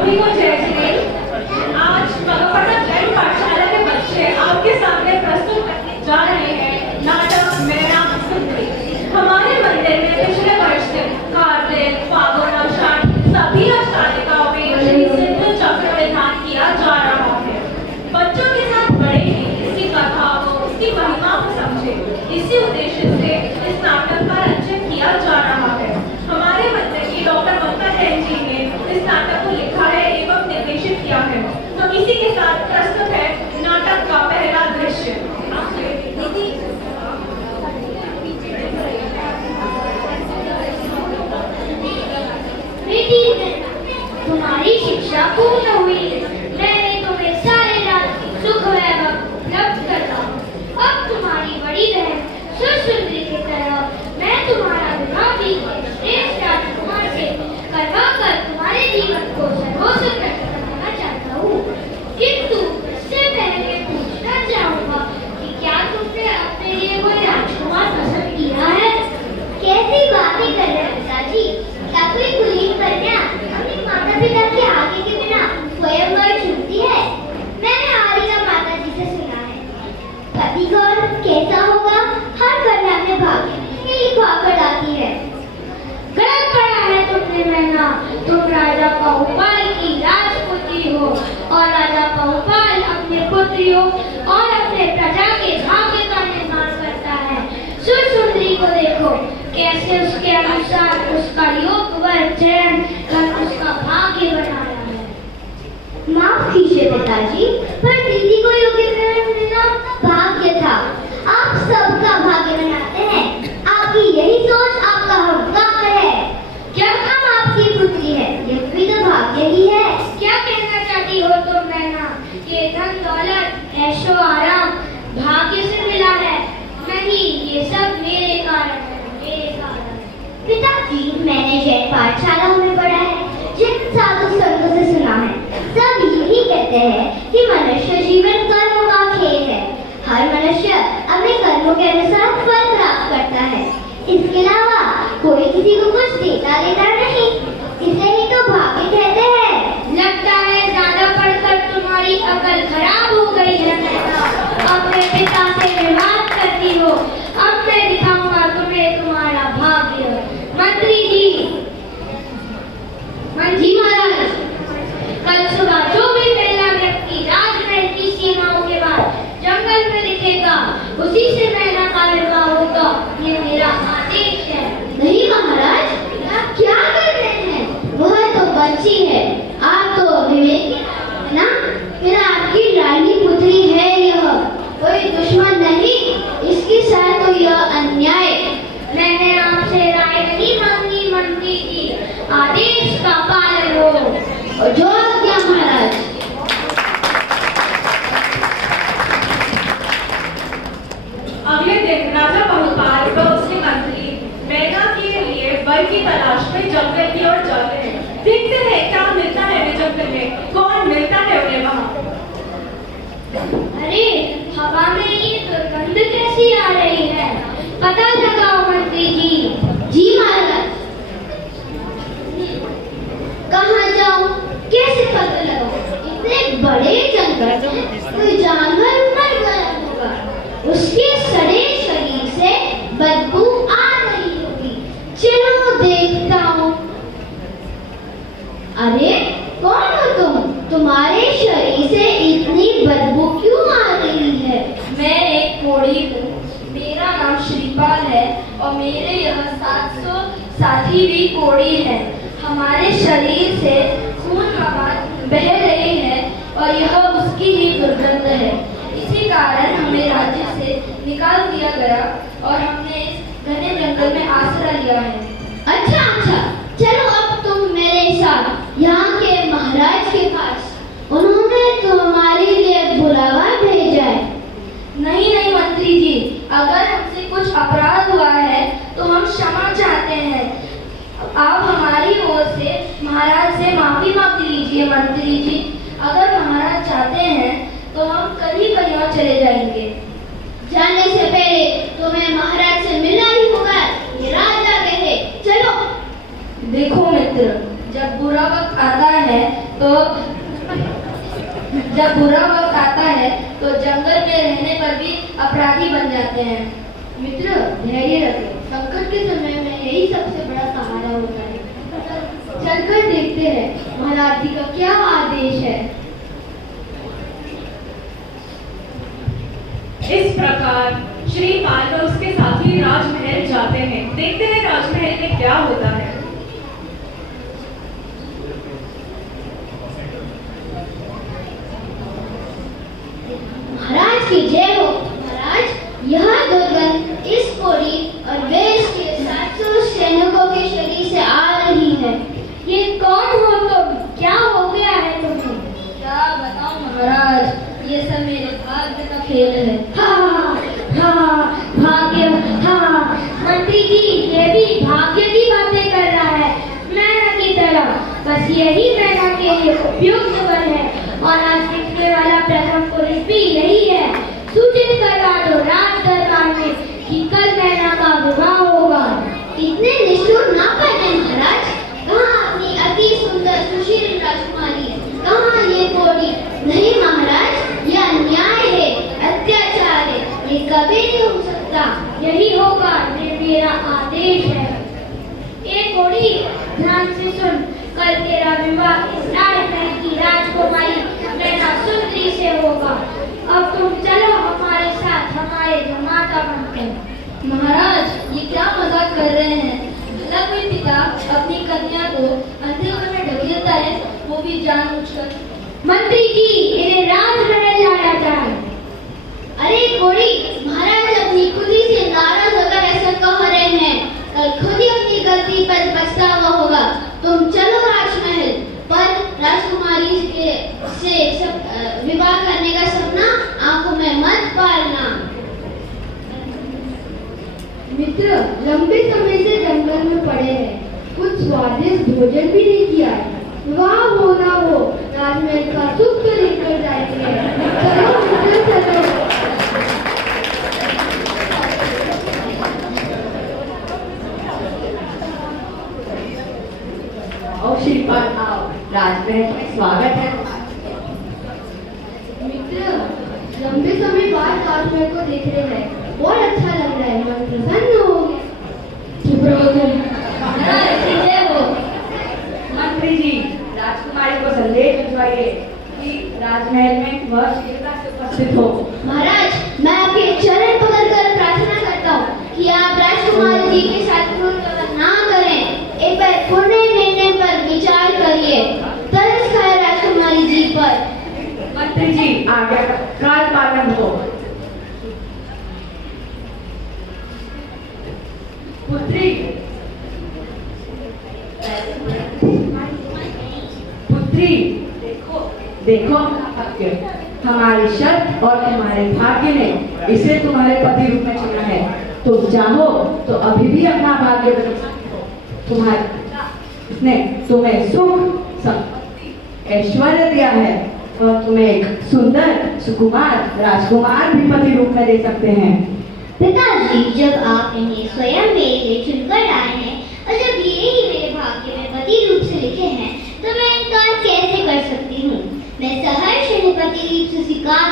सभी को जय श्री। आज भगवती जैन पाठशाला के बच्चे आपके सामने प्रस्तुत करने जा रहे हैं नाटक मेरा सुंदरी। हमारे मंदिर में पिछले वर्ष से कार्तिक, फागुन, आषाढ़ सभी अष्टकालिकाओं में श्री सिद्ध चक्र विधान किया जा रहा है। बच्चों के साथ बड़े ही इसकी कथा को, इसकी महिमा को समझे, इसी उद्देश्य से इस नाटक का रचन किया जा रहा है। हमारे मंदिर की डॉक्टर ममता जैन जी ने इस नाटक को लिखा है एवं निर्देशित किया है। हम इसी के साथ प्रस्तुत है नाटक का पहला दृश्य। तुम्हारी शिक्षा पूर्ण हुई, मैंने तुम्हें सारे रात सुख वैभव उपलब्ध करवा। अब तुम्हारी बड़ी बहन सुरसुंदरी की तरह मैं तुम्हारा विवाह भी श्रेष्ठ राजकुमार से करवा कर तुम्हारे जीवन को सर्वोत्कृष्ट बनाना चाहता हूँ। किंतु इससे पहले पूछना चाहूँगा कि क्या तुमने अपने लिए कोई राजकुमार पसंद किया है? कैसी बातें कर रहे हैं पिताजी? क्या कोई कुलीन कन्या अपने माता पिता के आगे के बिना स्वयंवर चुनती है? मैंने हारिका माता जी से सुना है, पति कौन कैसा होगा हर कन्या अपने भाग्य में लिखवा कर लाती है। गलत पढ़ा है तुमने मैना। तुम राजा बहुपाल की राजपुत्री हो और राजा बहुपाल अपने पुत्रियों और अपने प्रजा के भाग्य का निर्माण करता है। सुरसुंदरी को देखो, कैसे उसके अनुसार उसका योग व चयन कर उसका भाग्य बनाया है। माफ कीजिए पिताजी, पर दीदी को योग्य वरण मिलना भाग्य था। आप सबका भाग्य बनाते हैं। आपकी यही सोच आपका हकदार है। क्या हम आपकी पुत्री है, यह भी तो भाग्य ही है। क्या कहना चाहती हो तुम मैना? ये धन दौलत ऐशो आराम भाग्य से मिला है? नहीं, ये सब मेरे कारण है, मेरे कारण। पिताजी, मैंने जैन पाठशाला में पढ़ा है, जैन साधु संतों से सुना है, सब यही कहते हैं कि मनुष्य जीवन कर्मों का खेल है। हर मनुष्य अपने कर्मों के अनुसार फल प्राप्त करता है। इसके अलावा कोई किसी को कुछ देता लेता नहीं। इसे ही तो भाग्य कहते हैं। लगता है ज्यादा पढ़कर तुम्हारी अकल खराब हो गई है मैना। अपने पिता से विवाद करती हो। अब मैं दिखाऊंगा तुम्हें तुम्हारा भाग्य। मंत्री जी महाराज, कल सुबह जो भी पहला व्यक्ति राजमहल की सीमाओं के बाद जंगल में दिखेगा, उसी से मैना का विवाह होगा। ये मेरा आदेश है। नहीं महाराज, आप क्या कर रहे हैं? वह तो बच्ची है, आप तो विवेकी है ना। मेरा आपकी लाडली पुत्री है, यह कोई दुश्मन नहीं। इसके साथ तो यह अन्याय। मैंने आपसे राय नहीं मांगी मंत्री जी, आदेश का पालन हो। और जो आज्ञा महाराज। अगले दिन राजा बहुपाल व उसके मंत्री मैना के लिए वर की तलाश में जंगल की ओर जाते हैं। देखते हैं क्या मिलता है वे जंगल में, कौन मिलता है उन्हें वहाँ। अरे, हवा में ये दुर्गंध कैसी आ रही है? पता लगाओ मंत्री जी। जी महाराज। कहाँ जाऊँ, कैसे पता लगाऊं? इतने बड़े जंगल में कोई जानवर मर गया होगा, उसके सड़े शरीर से बदबू आ रही होगी। चलो देखता हूँ। अरे कौन हो तुम? तुम्हारे शरीर से इतनी बदबू क्यों आ रही है? मैं एक कोढ़ी हूँ। मेरा नाम श्रीपाल है और मेरे यह 700 साथी भी कोढ़ी हैं। हमारे शरीर से खून हवा बह रही है और यह उसकी ही दुर्गंध है। इसी कारण हमें राज्य से निकाल दिया गया और हमने इस घने जंगल में आसरा लिया है। अच्छा अच्छा, चलो अब तुम मेरे साथ यहाँ के महाराज के पास। उन्होंने तुम्हारे लिए बुलावा भेजा है। नहीं नहीं मंत्री जी, अगर हमसे कुछ अपराध हुआ है तो हम क्षमा चाहते हैं। आप हमारी ओर से महाराज से माफी मांग लीजिए मंत्री जी। अगर महाराज चाहते हैं तो हम कल ही कहीं और चले जाएंगे। जाने से पहले तुम्हें महाराज से मिलना ही होगा, ये राजा कहे। चलो। देखो मित्र, जब बुरा वक्त आता है तो जब बुरा वक्त आता है तो जंगल में रहने पर भी अपराधी बन जाते हैं। मित्र, धैर्य रखें, संकट के समय में यही सबसे बड़ा सहारा होता है। चलकर देखते हैं महाराज जी का क्या आदेश है। इस प्रकार श्री पाल और उसके साथी राजमहल जाते हैं। देखते हैं राजमहल में क्या होता है। महाराज की जय हो। महाराज, यह दुर्गंध इस कोड़ी और वेश के 700 सैनिकों के शरीर से आ रही है। ये कौन हो तुम? क्या हो गया है तुम्हें? क्या बताऊं महाराज, ये सब मेरे भाग्य का खेल है। हाँ, भाग्य, हाँ। मंत्री जी, ये भी भाग्य की बातें कर रहा है, मैना की तरह। बस यही मैना के लिए उपयुक्त वन है और आज दिखने वाला प्रथम पुरुष भी यही है। सूचित करवा दो राज दरबार में कि कल मैना का विवाह होगा। इतने निष्ठुर ना बने महाराज। कहाँ अपनी अति सुंदर सुशील राजकुमारी, कहाँ ये कोड़ी? नहीं महाराज, यह अन्याय है, अत्याचार है, ये कभी नहीं हो सकता। यही होगा, ये मेरा आदेश है। एक कोड़ी, ध्यान से सुन, कल तेरा विवाह इस राजमहल की राजकुमारी मैना सुंदरी से होगा। अब तुम चलो हमारे साथ हमारे जमाता बनकर। महाराज, ये क्या मजाक कर रहे हैं? भला कोई पिता अपनी कन्या को अंधेरे में ढकेलता है, वो भी जानबूझकर? मंत्री जी, इन्हें राजमहल लाया जाए। अरे कोड़ी, महाराज अपनी खुदी से नाराज होकर ऐसा कह रहे हैं। कल खुद ही अपनी गलती पर पछतावा होगा। तुम चलो राजमहल, पर राजकुमारी से विवाह करने का सपना आंखों में मत पालना। मित्र, लंबे समय से जंगल में पड़े हैं, कुछ स्वादिष्ट भोजन भी नहीं किया है। विवाह हो ना हो, राजमहल का सुख तो लेकर जाएंगे। चलो मित्र, चलो। श्रीपाल, आओ, राजमहल में स्वागत है। मित्र, लंबे समय बाद राजमहल को देख रहे हैं, बहुत अच्छा लग रहा है, मन प्रसन्न हो गया। चुप रहो तुम। मंत्री जी, राजकुमारी को संदेश भिजवाइए कि राजमहल में वह शीघ्रता से उपस्थित हो। महाराज, मैं आपके चरण पकड़कर प्रार्थना करता हूँ कि आप राजकुमारी जी के साथ क्रूर व्यवहार ना करें। एक बार पुण्य निर्णय पर विचार करिए। तरस खाए राजकुमारी जी पर। मंत्री जी, आज्ञा काल पालन हो। पुत्री, देखो भाग्य, हमारी शर्त और तुम्हारे भाग्य ने इसे तुम्हारे पति रूप में चुना है। तुम चाहो तो अभी भी अपना भाग्य बदल सकते हो। इसने तुम्हें सुख, संपत्ति, ऐश्वर्य दिया है और तुम्हें एक सुंदर सुकुमार राजकुमार भी पति रूप में दे सकते हैं। पिताजी, जब आप इन्हें स्वयं मेरे लिए चुनकर आए हैं और जब ये ही मेरे भाग्य में पति रूप से लिखे हैं, तो मैं इनकार कैसे कर सकती हूँ? मैं सहर्ष इन्हें पति रूप से स्वीकार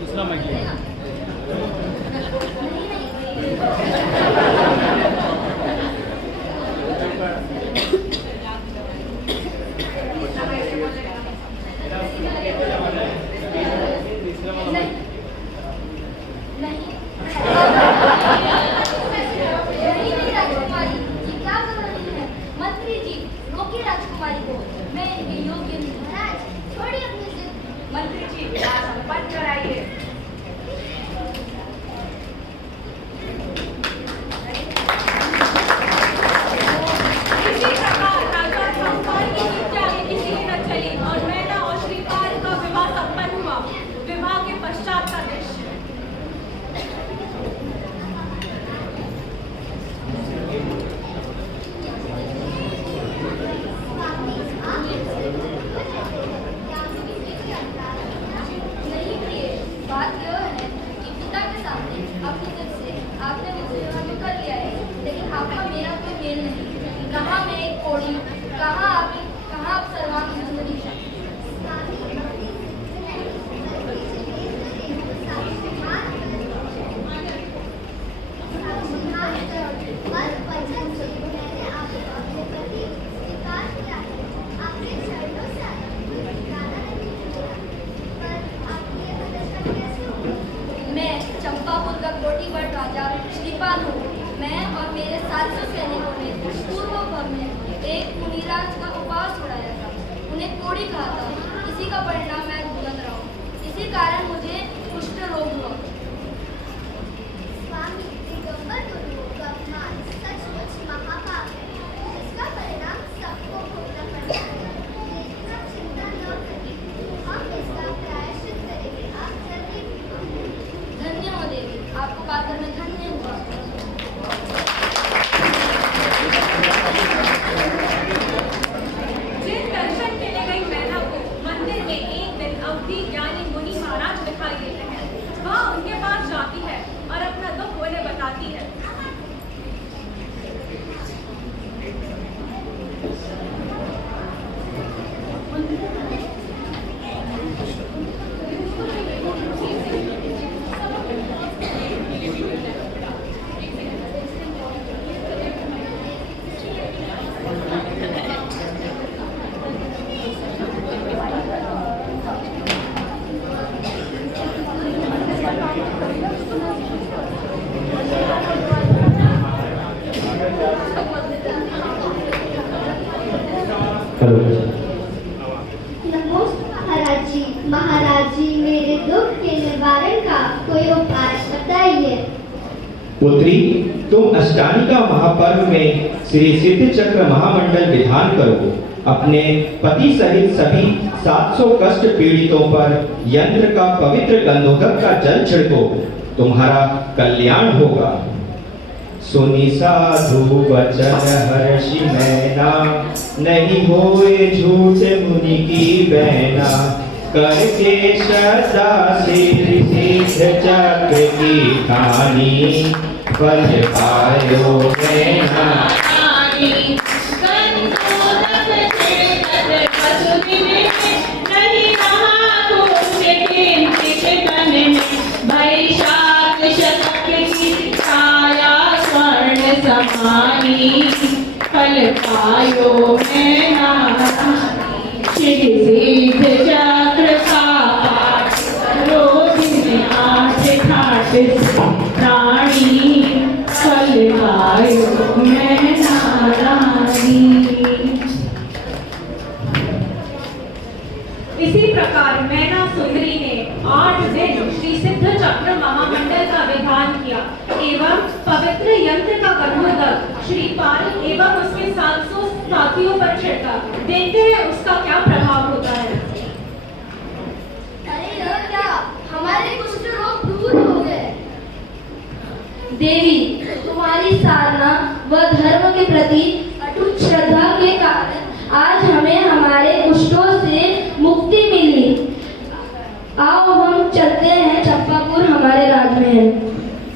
दूसरा महिला मंत्री जी, रोकिए राजकुमारी को, मैं इनके योग्य नहीं। महाराज, छोड़िए अपनी जिद। मंत्री जी, संपन्न कराइए। कहाँ मैं एक कोड़ी, कहाँ आप सर्वांग सुंदरी। मैं चंपापुर का कोटिवट राजा श्रीपाल हूँ। मैं और मेरे 700 सैनिकों ने पूर्व भव में एक मुनिराज का उपवास उड़ाया था। उन्हें कोड़ी कहा था। इसी का परिणाम मैं भुगत रहा हूँ। इसी कारण मुझे कुष्ठ रोग हुआ। स्वामी दिगंबर गुरुओं का अपमान सचमुच महापाप है, जिसका परिणाम सबको भोगना पड़ता है। लेकिन आप चिंता न करिए, हम इसका प्रायश्चित करेंगे। आप जल्दी धन्य हो देवी, आपको पाकर मैं धन्य हुआ। जिन दर्शन के लिए गई मैना को मंदिर में एक दिन अवधि ज्ञानी मुनि महाराज दिखाई देते हैं। वह उनके पास जाती है और अपना दुख उन्हें बताती है। नमस्ते महाराज जी, मेरे दुख के निवारण का कोई उपाय बताइए। पुत्री, तुम अष्टानिका महापर्व में श्री सिद्ध चक्र महामंडल विधान करो। अपने पति सहित सभी 700 कष्ट पीड़ितों पर यंत्र का पवित्र गंधोदक का जल छिड़को, तुम्हारा कल्याण होगा। सुनी साधु वचन हर्षि मैना, नहीं होए झूठ मुनि की बहना। करके सदा सिद्ध चक्र की कहानी, फल पायो मैना। फल पायो मैना, सिद्ध चक्र का पाठ करो दिन 8 घाट प्राणी। फल पायो मैना रानी। इसी प्रकार मैना सुंदरी ने 8 दिन श्री सिद्ध चक्र महामंडल का विधान किया एवं पवित्र यंत्र का गंधोदक श्रीपाल एवं उसके 700 साथियों पर छिड़का। देखते हैं उसका क्या प्रभाव होता है। अरे यह क्या, हमारे कुष्ठ रोग दूर हो गए। देवी, तुम्हारी साधना व धर्म के प्रति अटूट श्रद्धा के कारण आज हमें हमारे कुष्ठों से मुक्ति मिली। आओ हम चलते हैं चंपापुर, हमारे राजमहल।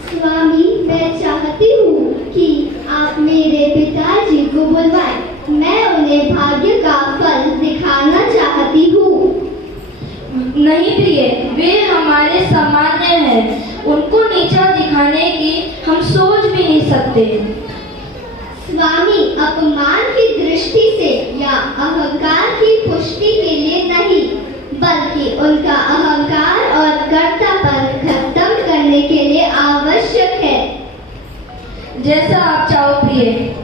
स्वामी, मैं चाहती हूँ कि आप मेरे पिताजी को बुलवाएं। मैं उन्हें भाग्य का फल दिखाना चाहती हूँ। नहीं प्रिय, वे हमारे सामान्य हैं। उनको नीचा दिखाने की हम सोच भी नहीं सकते। स्वामी, अपमान की दृष्टि से या अहंकार की पुष्टि के लिए नहीं, बल्कि उनका अहंकार और कर्तापन खत्म करने के लिए आवश्यक है। जैसा आप चाहो प्रिय।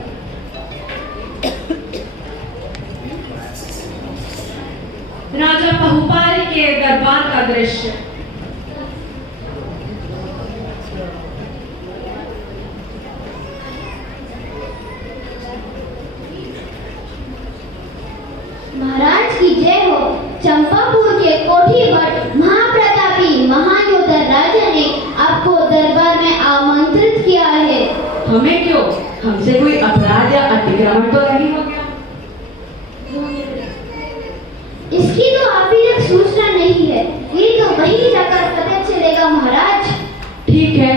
राजा पहुपाल के दरबार का दृश्य। महाराज की जय हो। चंपापुर के कोठीभट महाप्रतापी महायोद्धा राजा ने आपको दरबार में आमंत्रित किया है। हमें क्यों? हमसे कोई अपराध या अतिक्रमण तो नहीं हो गया? इसकी तो अभी तक सूचना नहीं है। ये तो वहीं जाकर पता चलेगा महाराज। ठीक है,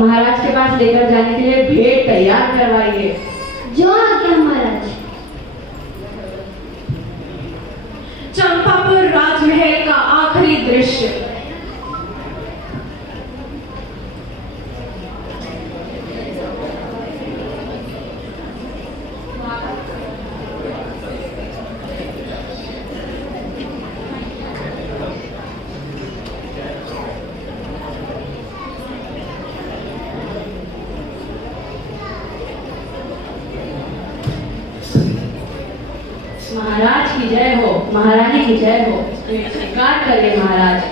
महाराज के पास लेकर जाने के लिए भेंट तैयार करवाइए। जो आज्ञा महाराज। महाराज की जय हो, महारानी की जय हो। स्वीकार करिए महाराज।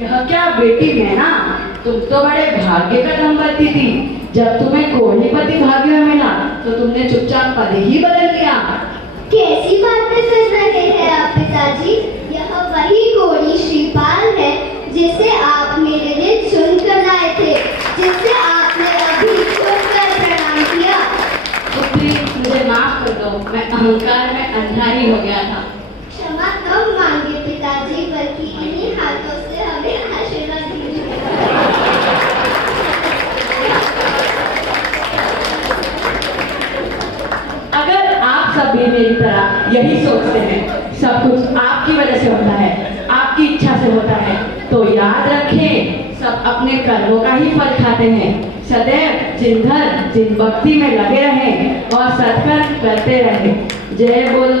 यह क्या बेटी मैना, तुम तो बड़े भाग्य का दंपति थी। जब तुम्हें कोढ़ीपति भाग्य में मिला तो तुमने चुपचाप पद ही बदल लिया। कैसी बातें कर रहे हैं आप पिताजी? यह वही कोढ़ी श्रीपाल है जिसे आप मेरे लिए चुन कर लाए थे, जिसे आपने अभी चुनकर प्रणाम किया। पुत्री, मुझे माफ कर दो, मैं अहंकार में अंधा ही हो गया था। क्षमा कम मांगे पिताजी, बल्कि इन्हीं हाथों से हमें आशीर्वाद दीजिए। अगर आप सब भी मेरी तरह यही सोचते हैं, सब कुछ आपकी वजह से होता है, आपकी इच्छा से होता है, तो याद रखें सब अपने कर्मों का ही फल खाते हैं। सदैव जिन धर्म जिन भक्ति में लगे रहें और सत्कर्म करते रहें। जय बोल।